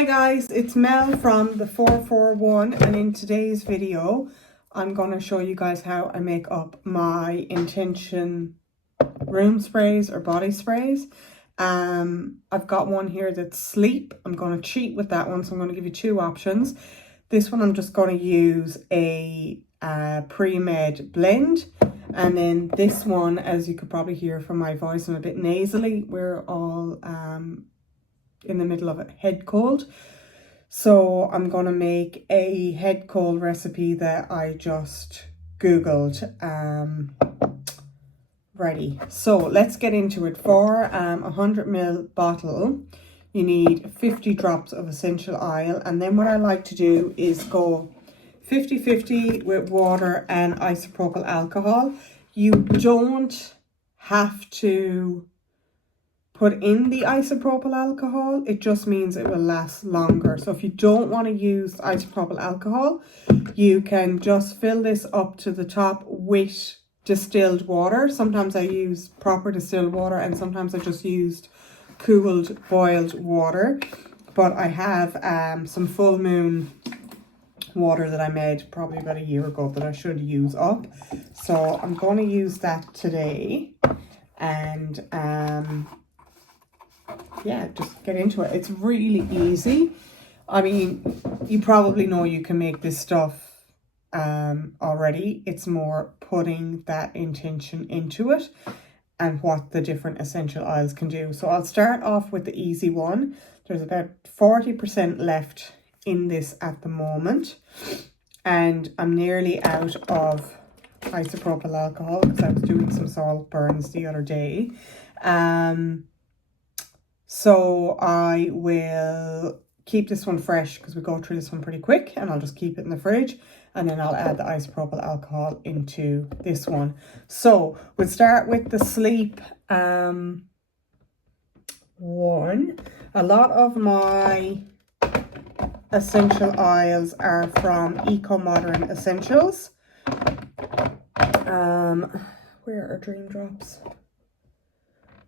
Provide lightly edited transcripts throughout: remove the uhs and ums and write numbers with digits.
Hi guys, it's Mel from the 441, and in today's video I'm going to show you guys how I make up my intention room sprays or body sprays. I've got one here that's sleep. I'm going to cheat with that one, so I'm going to give you two options. This one I'm just going to use a pre-made blend, and then this one, as you could probably hear from my voice, I'm a bit nasally. We're all in the middle of a head cold, so I'm gonna make a head cold recipe that I just googled. Ready, so let's get into it. For a 100ml bottle you need 50 drops of essential oil, and then what I like to do is go 50-50 with water and isopropyl alcohol. You don't have to put in the isopropyl alcohol, it just means it will last longer. So if you don't want to use isopropyl alcohol, you can just fill this up to the top with distilled water. Sometimes I use proper distilled water, and sometimes I just used cooled boiled water. But I have some full moon water that I made probably about a year ago that I should use up. So I'm going to use that today, and yeah, just get into it. It's really easy. I mean, you probably know you can make this stuff already. It's more putting that intention into it and what the different essential oils can do. So I'll start off with the easy one. There's about 40% left in this at the moment, and I'm nearly out of isopropyl alcohol because I was doing some salt burns the other day. So I will keep this one fresh because we go through this one pretty quick, and I'll just keep it in the fridge, and then I'll add the isopropyl alcohol into this one. So we'll start with the sleep one. A lot of my essential oils are from Eco Modern Essentials. Where are Dream Drops?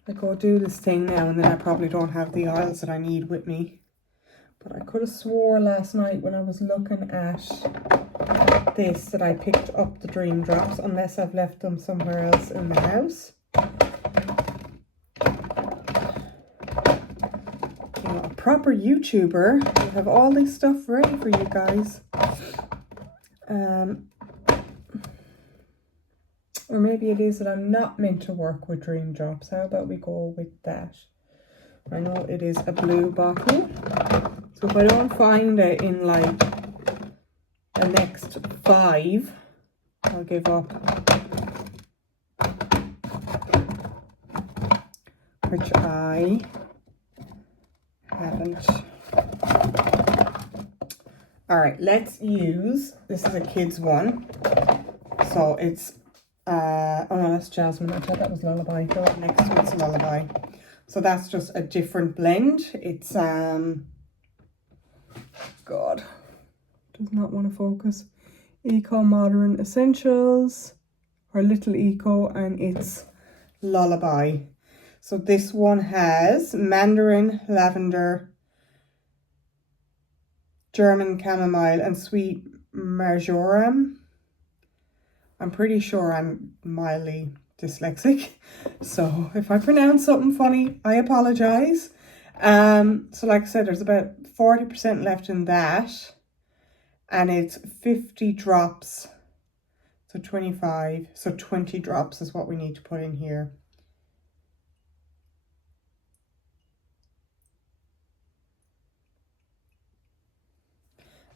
I go do this thing now, and then I probably don't have the oils that I need with me. But I could have swore last night when I was looking at this that I picked up the Dream Drops, unless I've left them somewhere else in the house. You know, a proper YouTuber would have all this stuff ready for you guys. Or maybe it is that I'm not meant to work with Dream Drops. How about we go with that? I know it is a blue bottle. So if I don't find it in like the next 5, I'll give up. Which I haven't. Alright, let's use, this is a kid's one. So it's oh no, that's Jasmine. I thought that was Lullaby. No, next to it's Lullaby. So that's just a different blend. It's God, does not want to focus. Eco Modern Essentials, or Little Eco, and it's Lullaby. So this one has mandarin, lavender, German chamomile, and sweet marjoram. I'm pretty sure I'm mildly dyslexic, so if I pronounce something funny, I apologize. So like I said, there's about 40% left in that, and it's 50 drops, so 25, so 20 drops is what we need to put in here.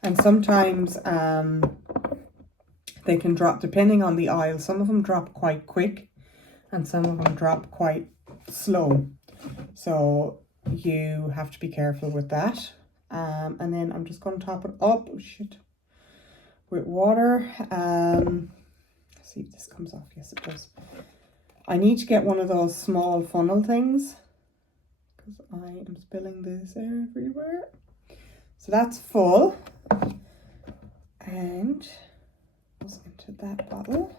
And sometimes they can drop depending on the oil. Some of them drop quite quick and some of them drop quite slow. So you have to be careful with that. And then I'm just going to top it up with water. Let's see if this comes off. Yes, it does. I need to get one of those small funnel things because I am spilling this everywhere. So that's full. And into that bottle,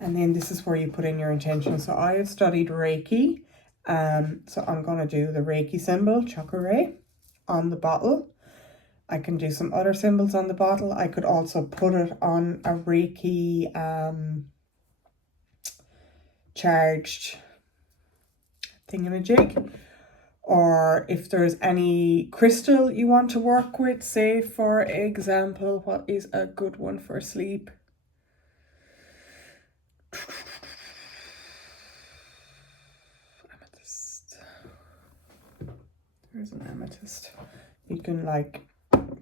and then this is where you put in your intention. So I have studied Reiki, so I'm going to do the Reiki symbol, chakra ray, on the bottle. I can do some other symbols on the bottle. I could also put it on a Reiki charged thingamajig. Or if there's any crystal you want to work with, say for example, what is a good one for sleep? Amethyst. There's an amethyst. You can like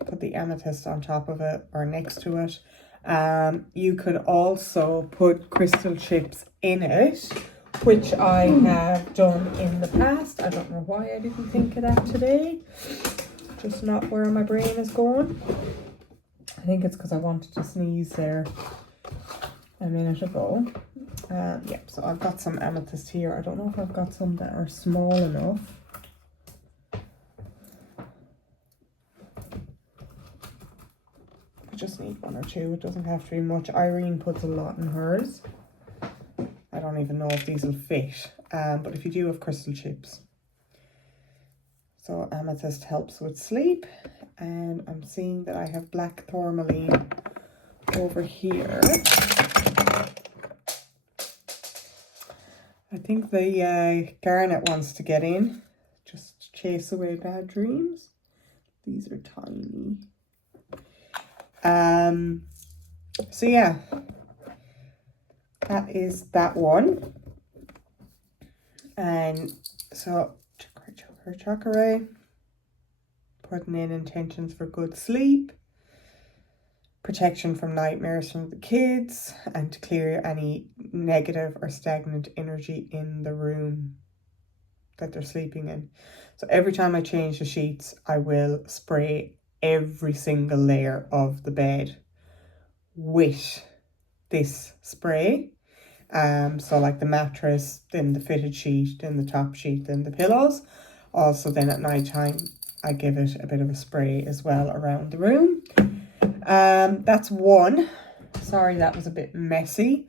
put the amethyst on top of it or next to it. You could also put crystal chips in it, which I have done in the past. I don't know why I didn't think of that today. Just not where my brain is going. I think it's because I wanted to sneeze there a minute ago. Yeah, so I've got some amethyst here. I don't know if I've got some that are small enough. I just need one or two. It doesn't have to be much. Irene puts a lot in hers. I don't even know if these will fit, but if you do have crystal chips. So amethyst helps with sleep, and I'm seeing that I have black tourmaline over here. I think the garnet wants to get in, just chase away bad dreams. These are tiny. So yeah. That is that one. And so, chakra, putting in intentions for good sleep, protection from nightmares from the kids, and to clear any negative or stagnant energy in the room that they're sleeping in. So every time I change the sheets, I will spray every single layer of the bed with this spray. So like the mattress, then the fitted sheet, then the top sheet, then the pillows. Also then at night time, I give it a bit of a spray as well around the room. That's one. Sorry, that was a bit messy.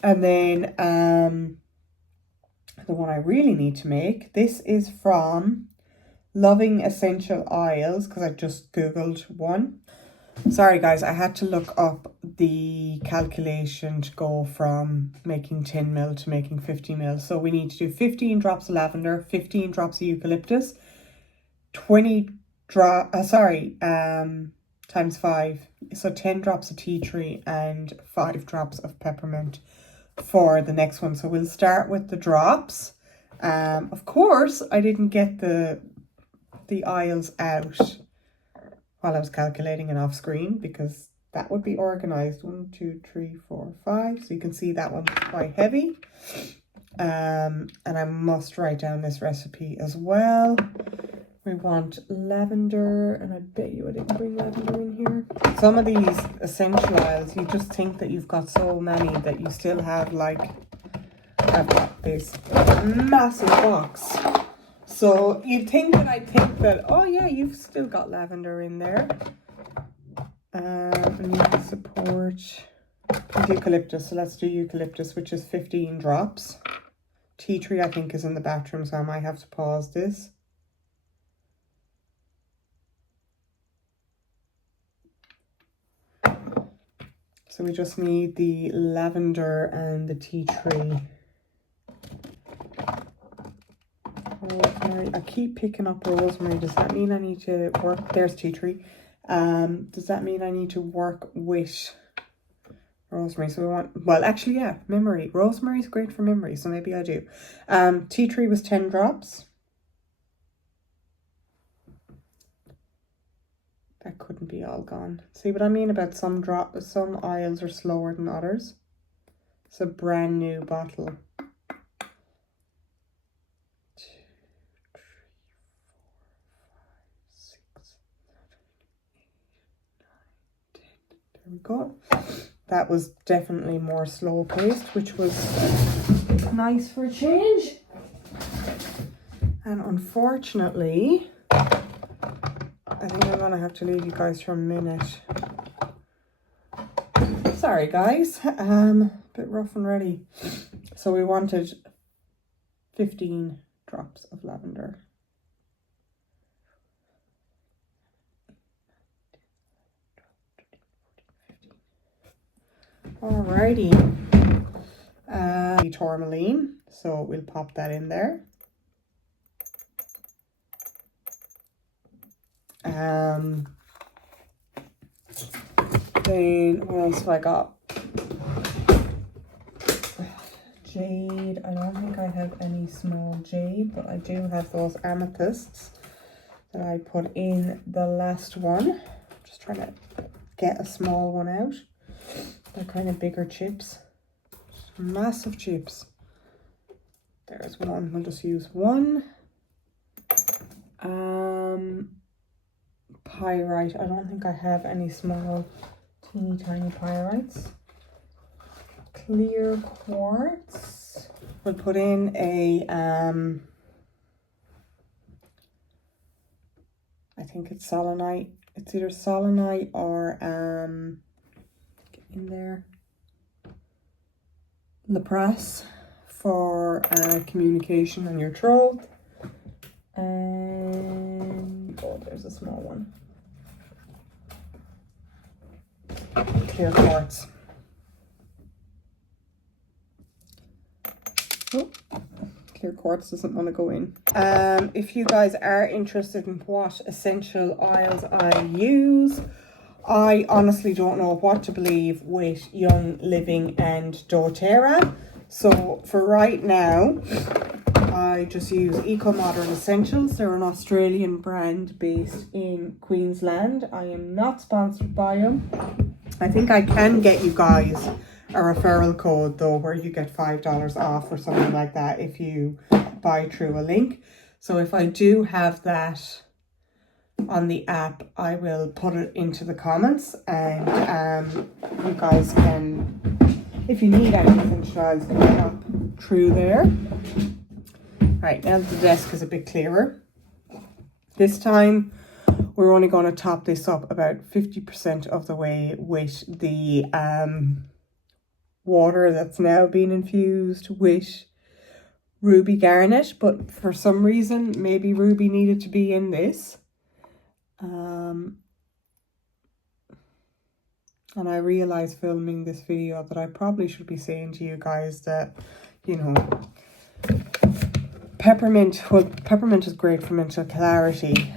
And then the one I really need to make, this is from Loving Essential Oils, because I just Googled one. Sorry guys, I had to look up the calculation to go from making 10 ml to making 50 ml. So we need to do 15 drops of lavender, 15 drops of eucalyptus, 20 times 5. So 10 drops of tea tree and 5 drops of peppermint for the next one. So we'll start with the drops. Of course, I didn't get the oils out while I was calculating it off screen, because that would be organized. 1, 2, 3, 4, 5. So you can see that one's quite heavy. And I must write down this recipe as well. We want lavender, and I bet you I didn't bring lavender in here. Some of these essential oils, you just think that you've got so many that you still have, like, I've got this massive box. So you'd think that I'd think that, oh yeah, you've still got lavender in there. And you can support eucalyptus. So let's do eucalyptus, which is 15 drops. Tea tree, I think, is in the bathroom, so I might have to pause this. So we just need the lavender and the tea tree. Rosemary. I keep picking up rosemary. Does that mean I need to work? There's tea tree. Does that mean I need to work with rosemary? So we want, well, actually, yeah, memory. Rosemary is great for memory, so maybe I do. Tea tree was 10 drops. That couldn't be all gone. See what I mean about some oils are slower than others. It's a brand new bottle. 2, 3, 4, 5, 6, 7, 8, 9, 10. There we go. That was definitely more slow paced, which was nice for a change. And unfortunately, I think I'm gonna have to leave you guys for a minute. Sorry guys, a bit rough and ready. So we wanted 15 drops of lavender. Alrighty. Tourmaline, so we'll pop that in there. Then what else have I got? Jade. I don't think I have any small jade, but I do have those amethysts that I put in the last one. Just trying to get a small one out. They're kind of bigger chips. Massive chips. There's one. We'll just use one. Pyrite. I don't think I have any small, teeny tiny pyrites. Clear quartz. We'll put in a I think it's selenite. It's either selenite or get in there, lapras for communication on your throat. And oh, there's a small one. Clear quartz. Oh, clear quartz doesn't want to go in. If you guys are interested in what essential oils I use, I honestly don't know what to believe with Young Living and doTERRA. So for right now, I just use Eco Modern Essentials. They're an Australian brand based in Queensland. I am not sponsored by them. I think I can get you guys a referral code though, where you get $5 off or something like that if you buy through a link. So if I do have that on the app, I will put it into the comments, and you guys can, if you need any essential oils, can shop through there. Right, now that the desk is a bit clearer, this time we're only going to top this up about 50% of the way with the water that's now been infused with ruby garnet, but for some reason maybe ruby needed to be in this. And I realized filming this video that I probably should be saying to you guys that, you know, peppermint is great for mental clarity.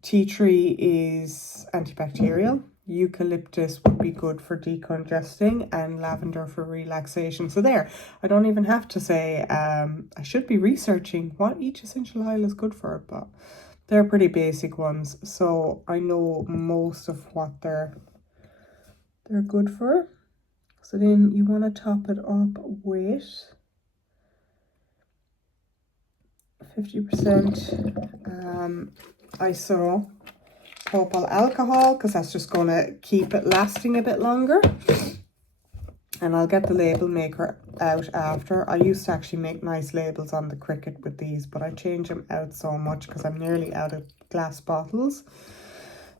Tea tree is antibacterial. Eucalyptus would be good for decongesting, and lavender for relaxation. So there, I don't even have to say, I should be researching what each essential oil is good for, but they're pretty basic ones. So I know most of what they're good for. So then you want to top it up with 50% isopropyl alcohol, because that's just going to keep it lasting a bit longer. And I'll get the label maker out after. I used to actually make nice labels on the Cricut with these, but I change them out so much because I'm nearly out of glass bottles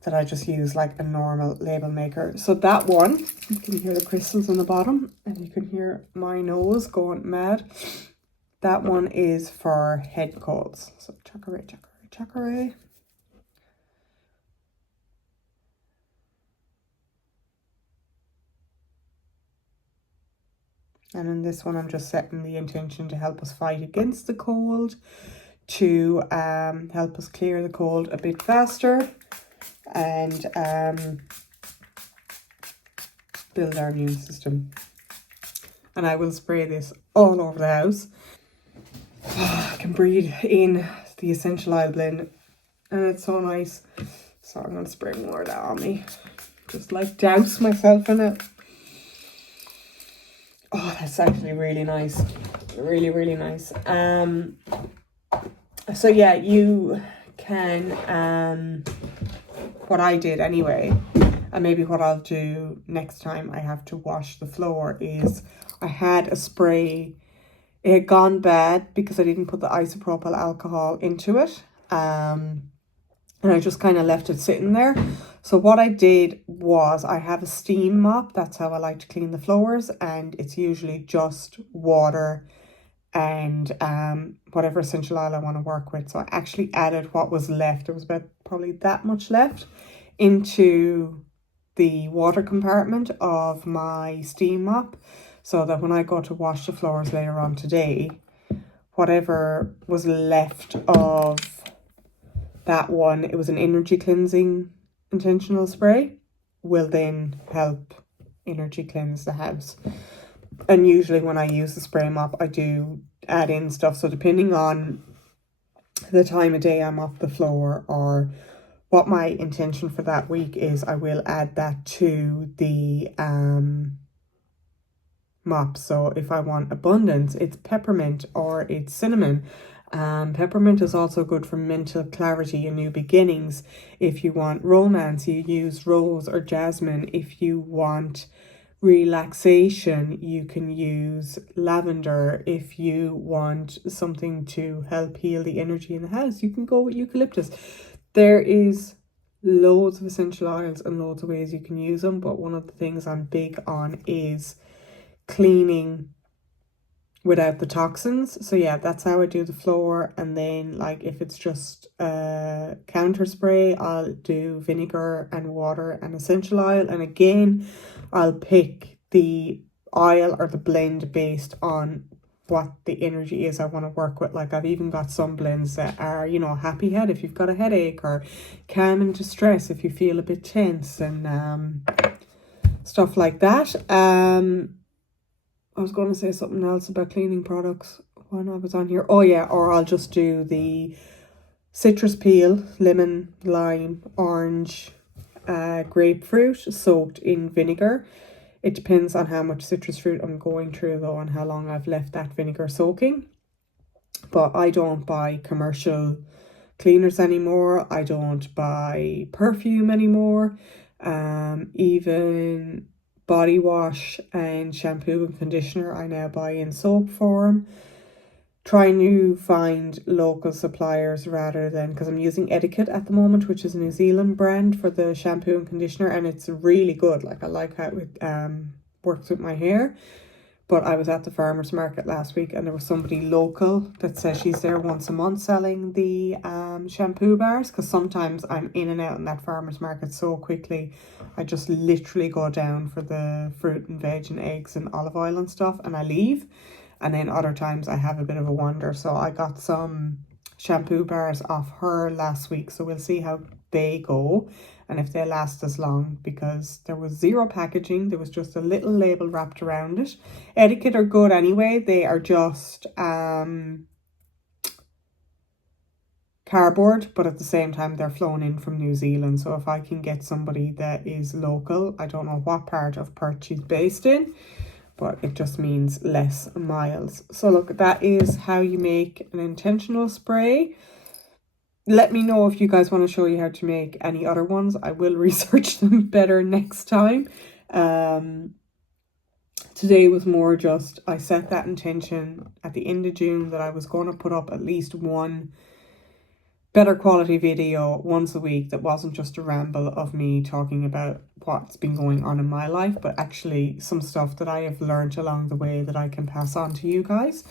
that I just use like a normal label maker. So that one, you can hear the crystals on the bottom, and you can hear my nose going mad. That one is for head colds. So chakra, chakra, chakra. And in this one, I'm just setting the intention to help us fight against the cold, to help us clear the cold a bit faster, and build our immune system. And I will spray this all over the house. I can breathe in the essential oil blend, and it's so nice. So I'm going to spray more of that on me. Just like douse myself in it. Oh, that's actually really nice. Really, really nice. So yeah, you can, what I did anyway, and maybe what I'll do next time I have to wash the floor, is I had a spray. It had gone bad because I didn't put the isopropyl alcohol into it. And I just kind of left it sitting there. So what I did was, I have a steam mop. That's how I like to clean the floors. And it's usually just water and whatever essential oil I want to work with. So I actually added what was left. There was about probably that much left into the water compartment of my steam mop, so that when I go to wash the floors later on today, whatever was left of that one, it was an energy cleansing intentional spray, will then help energy cleanse the house. And usually when I use the spray mop, I do add in stuff. So depending on the time of day I'm off the floor or what my intention for that week is, I will add that to the mop. So if I want abundance, it's peppermint or it's cinnamon. Peppermint is also good for mental clarity and new beginnings. If you want romance, you use rose or jasmine. If you want relaxation, you can use lavender. If you want something to help heal the energy in the house, you can go with eucalyptus. There is loads of essential oils and loads of ways you can use them, but one of the things I'm big on is cleaning without the toxins. So yeah, that's how I do the floor. And then like if it's just counter spray, I'll do vinegar and water and essential oil. And again, I'll pick the oil or the blend based on what the energy is I want to work with. Like I've even got some blends that are, you know, happy head if you've got a headache, or calm and distress if you feel a bit tense, and stuff like that. I was going to say something else about cleaning products when I was on here. Oh yeah, or I'll just do the citrus peel, lemon, lime, orange, grapefruit soaked in vinegar. It depends on how much citrus fruit I'm going through though, and how long I've left that vinegar soaking. But I don't buy commercial cleaners anymore. I don't buy perfume anymore. Even body wash and shampoo and conditioner I now buy in soap form. Trying to find local suppliers rather than, because I'm using Etiquette at the moment, which is a New Zealand brand for the shampoo and conditioner, and it's really good. Like I like how it works with my hair. But I was at the farmer's market last week and there was somebody local that says she's there once a month selling the shampoo bars, because sometimes I'm in and out in that farmer's market so quickly. I just literally go down for the fruit and veg and eggs and olive oil and stuff and I leave. And then other times I have a bit of a wander. So I got some shampoo bars off her last week. So we'll see how they go and if they last as long, because there was zero packaging. There was just a little label wrapped around it. Etiquette are good anyway. They are just cardboard, but at the same time they're flown in from New Zealand. So if I can get somebody that is local, I don't know what part of Perth she's based in, but it just means less miles. So look, that is how you make an intentional spray. Let me know if you guys want to show you how to make any other ones. I will research them better next time. Today was more just, I set that intention at the end of June that I was going to put up at least one better quality video once a week that wasn't just a ramble of me talking about what's been going on in my life, but actually some stuff that I have learned along the way that I can pass on to you guys.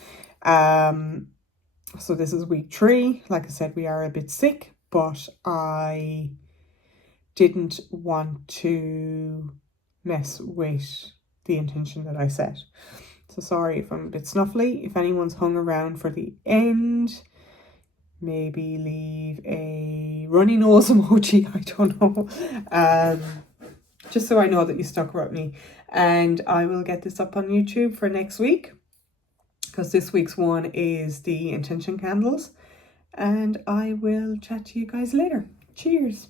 So this is week 3. Like I said, we are a bit sick, but I didn't want to mess with the intention that I set. So sorry if I'm a bit snuffly. If anyone's hung around for the end, maybe leave a runny nose emoji. I don't know. Just so I know that you stuck with me. And I will get this up on YouTube for next week, because this week's one is the intention candles. And I will chat to you guys later. Cheers.